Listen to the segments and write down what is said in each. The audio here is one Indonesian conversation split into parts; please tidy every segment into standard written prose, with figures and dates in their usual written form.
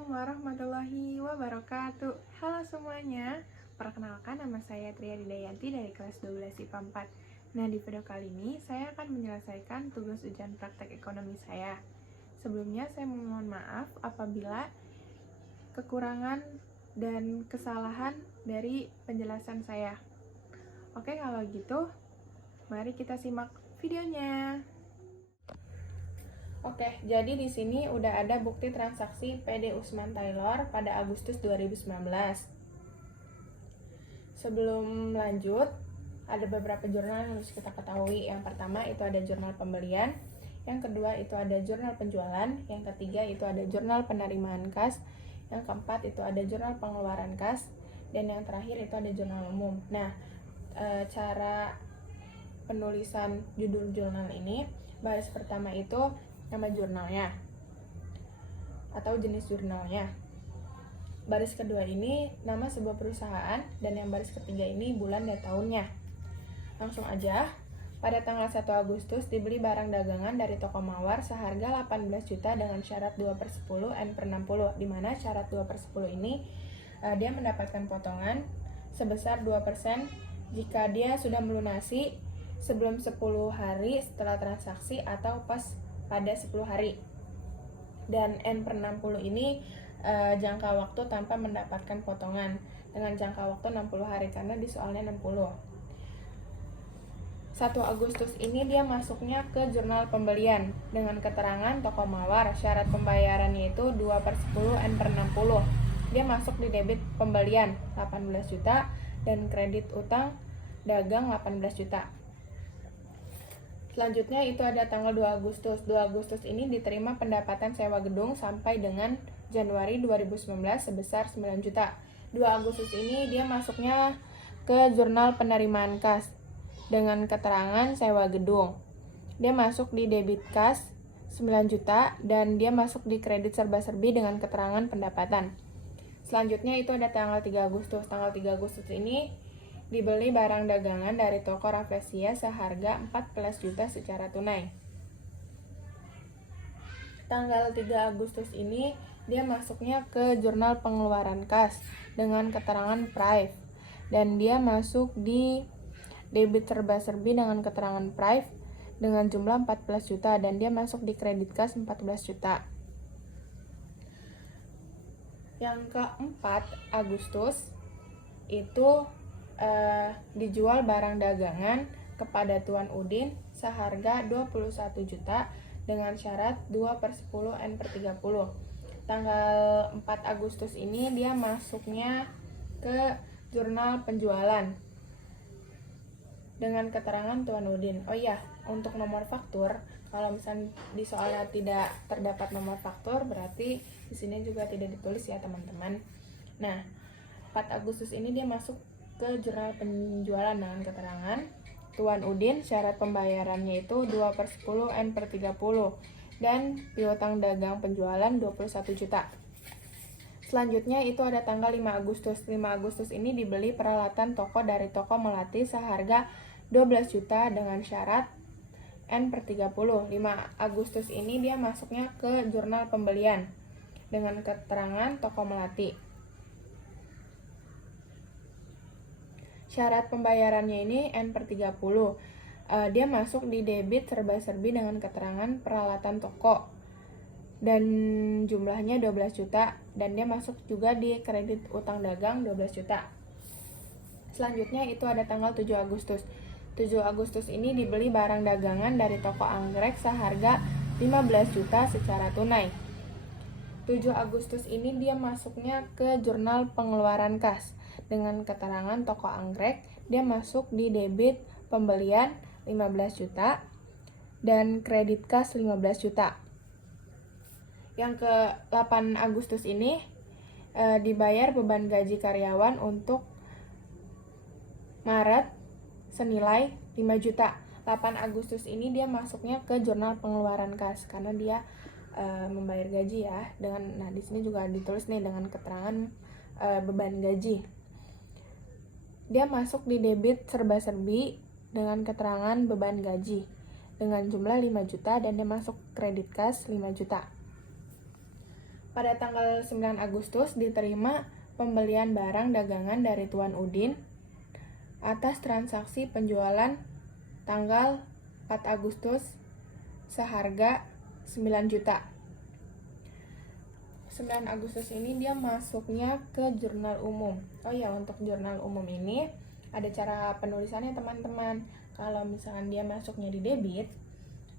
Assalamualaikum warahmatullahi wabarakatuh. Halo semuanya, perkenalkan nama saya Tria Didayanti dari kelas 12 IPA 4. Nah, di video kali ini saya akan menyelesaikan tugas ujian praktek ekonomi saya. Sebelumnya saya mohon maaf apabila kekurangan dan kesalahan dari penjelasan saya. Oke, kalau gitu mari kita simak videonya. Oke, jadi di sini udah ada bukti transaksi PD Usman Taylor pada Agustus 2019. Sebelum lanjut, ada beberapa jurnal yang harus kita ketahui. Yang pertama itu ada jurnal pembelian, yang kedua itu ada jurnal penjualan, yang ketiga itu ada jurnal penerimaan kas, yang keempat itu ada jurnal pengeluaran kas, dan yang terakhir itu ada jurnal umum. Nah, cara penulisan judul jurnal ini, baris pertama itu nama jurnalnya atau jenis jurnalnya. Baris kedua ini nama sebuah perusahaan, dan yang baris ketiga ini bulan dan tahunnya. Langsung aja, pada tanggal 1 Agustus dibeli barang dagangan dari toko Mawar seharga 18 juta dengan syarat 2/10 N/60, di mana syarat 2/10 ini dia mendapatkan potongan sebesar 2% jika dia sudah melunasi sebelum 10 hari setelah transaksi atau pas pada 10 hari. Dan N/60 ini jangka waktu tanpa mendapatkan potongan dengan jangka waktu 60 hari karena di soalnya 60. 1 Agustus ini dia masuknya ke jurnal pembelian dengan keterangan toko Mawar, syarat pembayarannya itu 2/10 N/60. Dia masuk di debit pembelian 18 juta dan kredit utang dagang 18 juta. Selanjutnya itu ada tanggal 2 Agustus. 2 Agustus ini diterima pendapatan sewa gedung sampai dengan Januari 2019 sebesar 9 juta. 2 Agustus ini dia masuknya ke jurnal penerimaan kas dengan keterangan sewa gedung. Dia masuk di debit kas 9 juta dan dia masuk di kredit serba-serbi dengan keterangan pendapatan. Selanjutnya itu ada tanggal 3 Agustus. Tanggal 3 Agustus ini dibeli barang dagangan dari toko Rafflesia seharga 14 juta secara tunai. Tanggal 3 Agustus ini dia masuknya ke jurnal pengeluaran kas dengan keterangan prive, dan dia masuk di debit serba-serbi dengan keterangan prive dengan jumlah 14 juta dan dia masuk di kredit kas 14 juta. Yang keempat Agustus itu dijual barang dagangan kepada Tuan Udin seharga 21 juta dengan syarat 2/10 N/30. Tanggal 4 Agustus ini dia masuknya ke jurnal penjualan dengan keterangan Tuan Udin. Oh iya, untuk nomor faktur, kalau misalnya di soalnya tidak terdapat nomor faktur, berarti di sini juga tidak ditulis ya teman-teman. Nah, 4 Agustus ini dia masuk ke jurnal penjualan dengan keterangan Tuan Udin, syarat pembayarannya itu 2/10 N/30 dan piutang dagang penjualan 21 juta. Selanjutnya itu ada tanggal 5 Agustus. 5 Agustus ini dibeli peralatan toko dari toko Melati seharga 12 juta dengan syarat N/30. 5 Agustus ini dia masuknya ke jurnal pembelian dengan keterangan toko Melati. Syarat pembayarannya ini N/30. Dia masuk di debit serba-serbi dengan keterangan peralatan toko dan jumlahnya 12 juta dan dia masuk juga di kredit utang dagang 12 juta. Selanjutnya itu ada tanggal 7 Agustus. 7 Agustus ini dibeli barang dagangan dari toko anggrek seharga 15 juta secara tunai. 7 Agustus ini dia masuknya ke jurnal pengeluaran kas dengan keterangan toko anggrek. Dia masuk di debit pembelian 15 juta dan kredit kas 15 juta. Yang ke 8 Agustus ini dibayar beban gaji karyawan untuk Maret senilai 5 juta. 8 Agustus ini dia masuknya ke jurnal pengeluaran kas karena dia membayar gaji ya. Nah di sini juga ditulis nih dengan keterangan beban gaji. Dia masuk di debit serba-serbi dengan keterangan beban gaji dengan jumlah 5 juta dan dia masuk kredit kas 5 juta. Pada tanggal 9 Agustus diterima pembelian barang dagangan dari Tuan Udin atas transaksi penjualan tanggal 4 Agustus seharga 9 juta. 9 Agustus ini dia masuknya ke jurnal umum. Oh ya, untuk jurnal umum ini ada cara penulisannya teman-teman. Kalau misalkan dia masuknya di debit,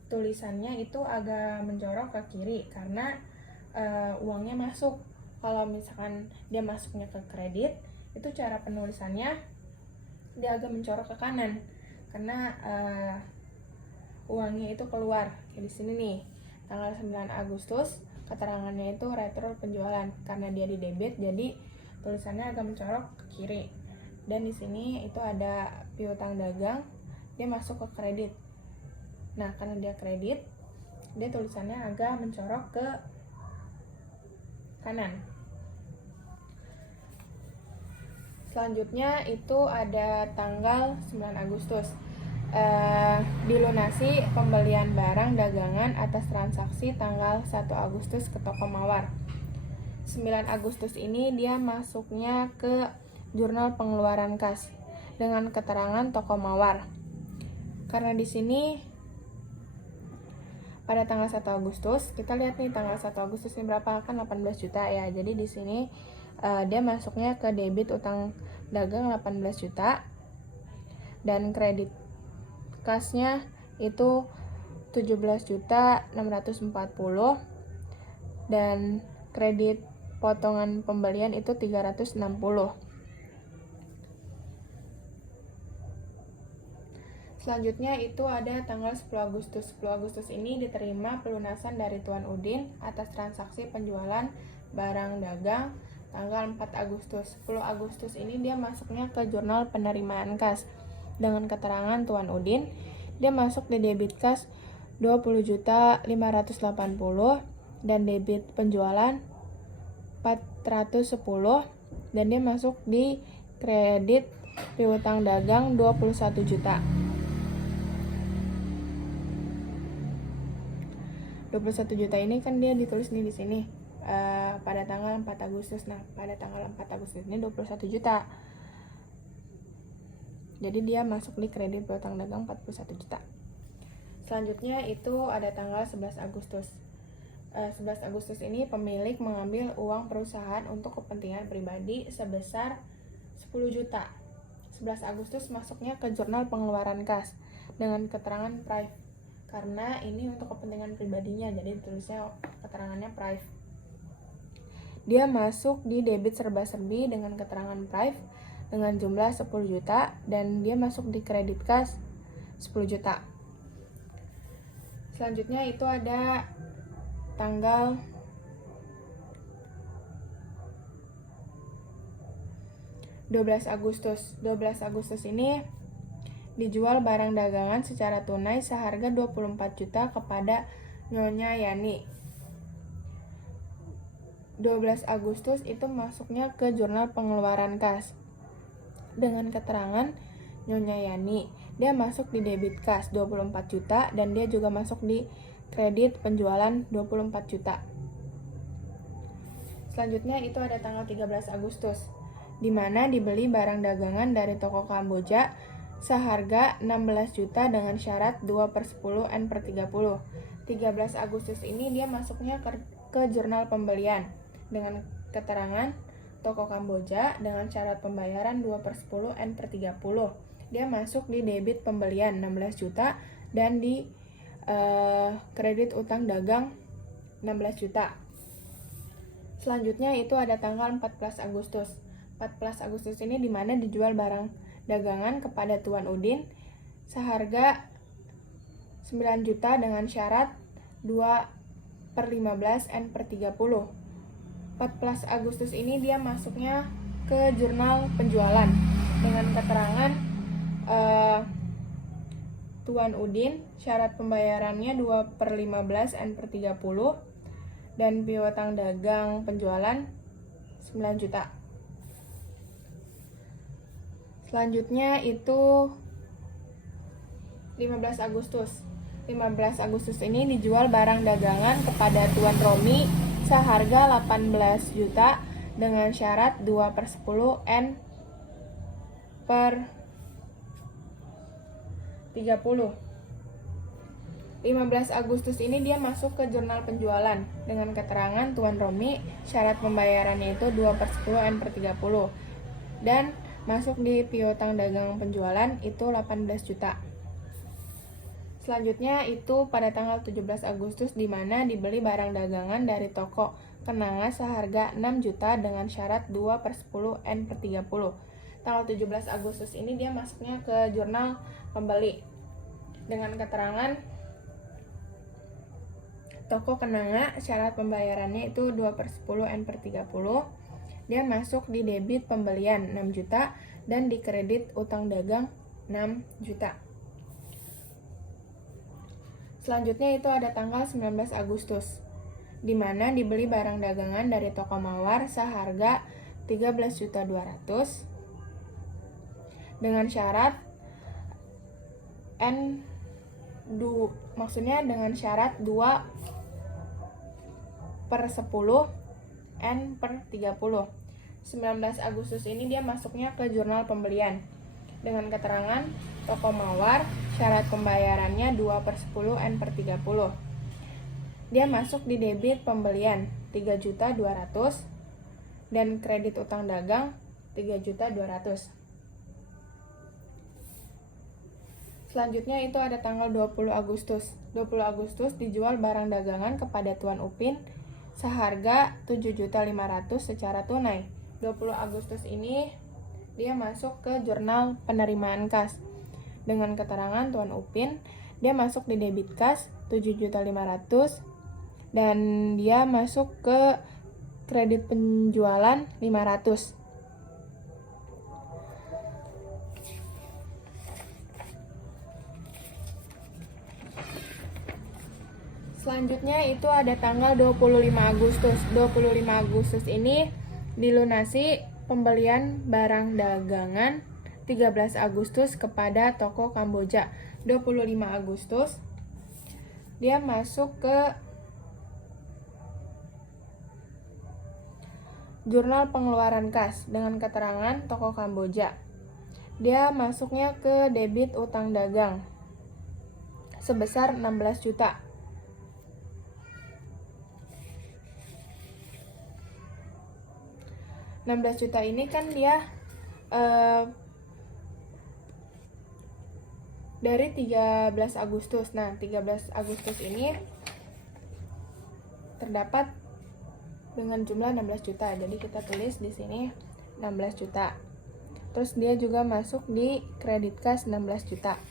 tulisannya itu agak menjorok ke kiri karena uangnya masuk. Kalau misalkan dia masuknya ke kredit, itu cara penulisannya dia agak mencorok ke kanan karena uangnya itu keluar. Kayak di sini nih, tanggal 9 Agustus keterangannya itu retro penjualan karena dia di debit, jadi tulisannya agak mencorok ke kiri. Dan di sini itu ada piutang dagang, dia masuk ke kredit. Nah, karena dia kredit, dia tulisannya agak mencorok ke kanan. Selanjutnya itu ada tanggal 9 Agustus. Dilunasi pembelian barang dagangan atas transaksi tanggal 1 Agustus ke toko Mawar. 9 Agustus ini dia masuknya ke jurnal pengeluaran kas dengan keterangan toko Mawar. Karena di sini pada tanggal 1 Agustus, kita lihat nih tanggal 1 Agustus ini berapa, kan 18 juta ya. Jadi di sini dia masuknya ke debit utang dagang 18 juta dan kredit kasnya itu 17.640 dan kredit potongan pembelian itu 360. Selanjutnya itu ada tanggal 10 Agustus. 10 Agustus ini diterima pelunasan dari Tuan Udin atas transaksi penjualan barang dagang tanggal 4 Agustus. 10 Agustus ini dia masuknya ke jurnal penerimaan kas dengan keterangan Tuan Udin. Dia masuk di debit kas 20.580 dan debit penjualan 410 dan dia masuk di kredit piutang dagang 21 juta. 21 juta ini kan dia ditulis nih di sini pada tanggal 4 Agustus. Nah, pada tanggal 4 Agustus ini 21 juta. Jadi dia masuk di kredit piutang dagang 41 juta. Selanjutnya itu ada tanggal 11 Agustus. 11 Agustus ini pemilik mengambil uang perusahaan untuk kepentingan pribadi sebesar 10 juta. 11 Agustus masuknya ke jurnal pengeluaran kas dengan keterangan private karena ini untuk kepentingan pribadinya, jadi tulisnya keterangannya private. Dia masuk di debit serba-serbi dengan keterangan private dengan jumlah 10 juta dan dia masuk di kredit kas 10 juta. Selanjutnya itu ada tanggal 12 Agustus. 12 Agustus ini dijual barang dagangan secara tunai seharga 24 juta kepada Nyonya Yani. 12 Agustus itu masuknya ke jurnal pengeluaran kas dengan keterangan Nyonya Yani. Dia masuk di debit kas 24 juta dan dia juga masuk di kredit penjualan 24 juta. Selanjutnya itu ada tanggal 13 Agustus di mana dibeli barang dagangan dari toko Kamboja seharga 16 juta dengan syarat 2/10 N/30. 13 Agustus ini dia masuknya ke jurnal pembelian dengan keterangan toko Kamboja dengan syarat pembayaran 2/10 N/30. Dia masuk di debit pembelian 16 juta dan di kredit utang dagang 16 juta. Selanjutnya itu ada tanggal 14 Agustus. 14 Agustus ini di mana dijual barang dagangan kepada Tuan Udin seharga 9 juta dengan syarat 2/15 N/30. 14 Agustus ini dia masuknya ke jurnal penjualan dengan keterangan Tuan Udin, syarat pembayarannya 2/15 N/30 dan piutang dagang penjualan 9 juta. Selanjutnya itu 15 Agustus. 15 Agustus ini dijual barang dagangan kepada Tuan Romi seharga 18 juta dengan syarat 2/10 N per 30. 15 Agustus ini dia masuk ke jurnal penjualan dengan keterangan Tuan Romi syarat pembayarannya itu 2/10 N per 30 dan masuk di piutang dagang penjualan itu 18 juta. Selanjutnya itu pada tanggal 17 Agustus di mana dibeli barang dagangan dari toko Kenanga seharga 6 juta dengan syarat 2/10 N per 30. Tanggal 17 Agustus ini dia masuknya ke jurnal pembeli dengan keterangan toko Kenanga syarat pembayarannya itu 2/10 N per 30. Dia masuk di debit pembelian 6 juta dan di kredit utang dagang 6 juta. Selanjutnya itu ada tanggal 19 Agustus di mana dibeli barang dagangan dari toko Mawar seharga 13.200.000 dengan syarat dengan syarat 2/10 N per 30. 19 Agustus ini dia masuknya ke jurnal pembelian dengan keterangan toko Mawar syarat pembayarannya 2/10 N per 30. Dia masuk di debit pembelian 3.200.000 dan kredit utang dagang 3.200.000. Selanjutnya itu ada tanggal 20 Agustus. 20 Agustus dijual barang dagangan kepada Tuan Upin seharga 7.500.000 secara tunai. 20 Agustus ini dia masuk ke jurnal penerimaan kas dengan keterangan Tuan Upin. Dia masuk di debit kas 7.500.000 dan dia masuk ke kredit penjualan 500. Selanjutnya itu ada tanggal 25 Agustus. 25 Agustus ini dilunasi pembelian barang dagangan 13 Agustus kepada toko Kamboja. 25 Agustus dia masuk ke jurnal pengeluaran kas dengan keterangan toko Kamboja. Dia masuknya ke debit utang dagang sebesar 16 juta. $16 juta ini kan dia dari 13 Agustus. Nah, 13 Agustus ini terdapat dengan jumlah 16 juta. Jadi kita tulis di sini 16 juta. Terus dia juga masuk di kredit kas 16 juta.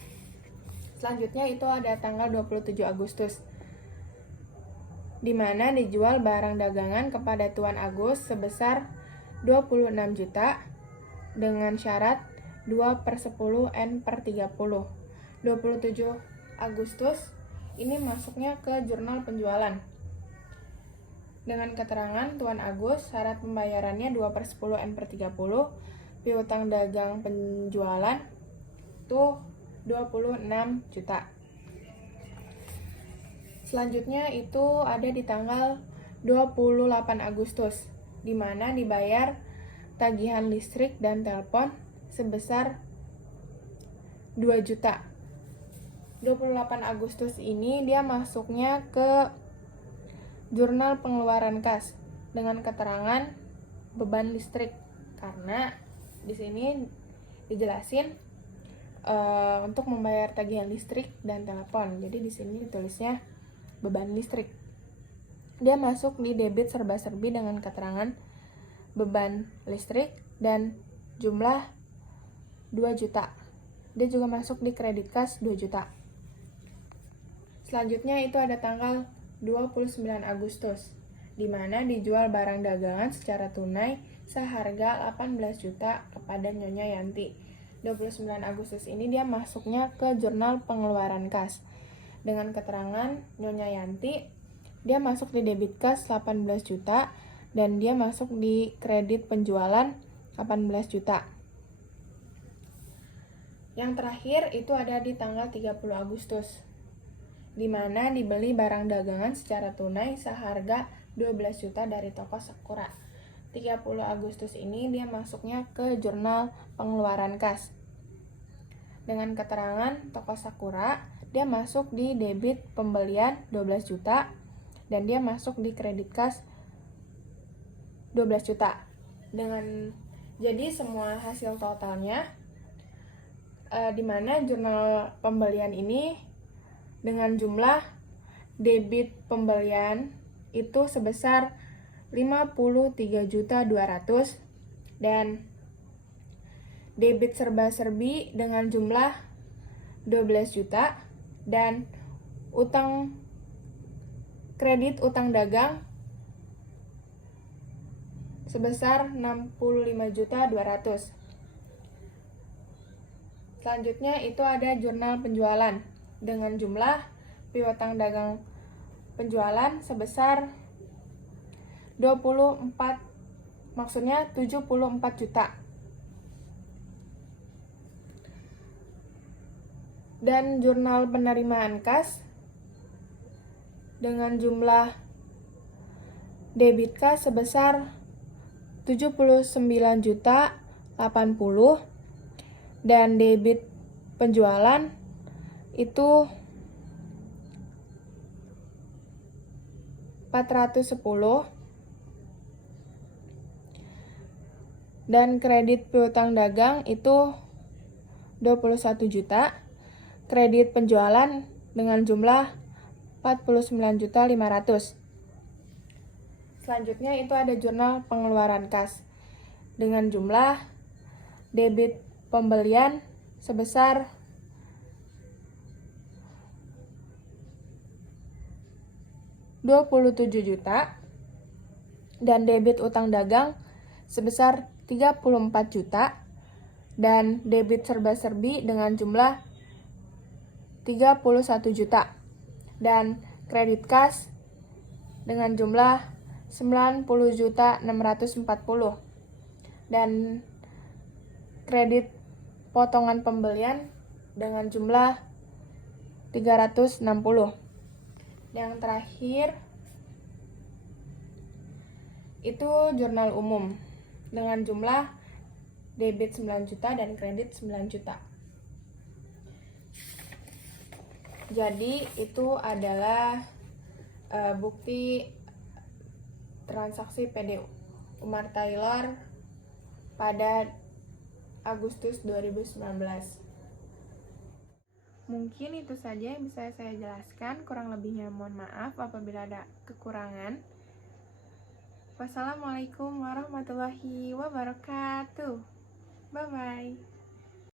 Selanjutnya itu ada tanggal 27 Agustus. Di mana dijual barang dagangan kepada Tuan Agus sebesar 26 juta dengan syarat 2/10 N per 30. 27 Agustus ini masuknya ke jurnal penjualan dengan keterangan Tuan Agus syarat pembayarannya 2/10 N per 30. Piutang dagang penjualan itu 26 juta. Selanjutnya itu ada di tanggal 28 Agustus di mana dibayar tagihan listrik dan telepon sebesar 2 juta. 28 Agustus ini dia masuknya ke jurnal pengeluaran kas dengan keterangan beban listrik karena di sini dijelasin untuk membayar tagihan listrik dan telepon. Jadi di sini ditulisnya beban listrik. Dia masuk di debit serba-serbi dengan keterangan beban listrik dan jumlah 2 juta. Dia juga masuk di kredit kas 2 juta. Selanjutnya itu ada tanggal 29 Agustus, di mana dijual barang dagangan secara tunai seharga 18 juta kepada Nyonya Yanti. 29 Agustus ini dia masuknya ke jurnal pengeluaran kas dengan keterangan Nyonya Yanti. Dia masuk di debit kas 18 juta dan dia masuk di kredit penjualan 18 juta. Yang terakhir itu ada di tanggal 30 Agustus di mana dibeli barang dagangan secara tunai seharga 12 juta dari toko Sakura. 30 Agustus ini dia masuknya ke jurnal pengeluaran kas. Dengan keterangan toko Sakura, dia masuk di debit pembelian 12 juta dan dia masuk di kredit kas 12 juta. Jadi semua hasil totalnya di mana jurnal pembelian ini dengan jumlah debit pembelian itu sebesar 53.200.000 dan debit serba-serbi dengan jumlah 12 juta dan kredit utang dagang sebesar 65.200.000. Selanjutnya itu ada jurnal penjualan dengan jumlah piutang dagang penjualan sebesar 74 juta. Dan jurnal penerimaan kas dengan jumlah debit kas sebesar 79.080.000 dan debit penjualan itu 410 dan kredit piutang dagang itu 21 juta, kredit penjualan dengan jumlah 49.500.000. Selanjutnya itu ada jurnal pengeluaran kas dengan jumlah debit pembelian sebesar 27 juta dan debit utang dagang sebesar 34 juta dan debit serba-serbi dengan jumlah 31 juta dan kredit kas dengan jumlah 90.640 dan kredit potongan pembelian dengan jumlah 360. Yang terakhir itu jurnal umum dengan jumlah debit 9 juta dan kredit 9 juta. Jadi itu adalah bukti transaksi PD Umar Taylor pada Agustus 2019. Mungkin itu saja yang bisa saya jelaskan, kurang lebihnya mohon maaf apabila ada kekurangan. Wassalamualaikum warahmatullahi wabarakatuh. Bye-bye.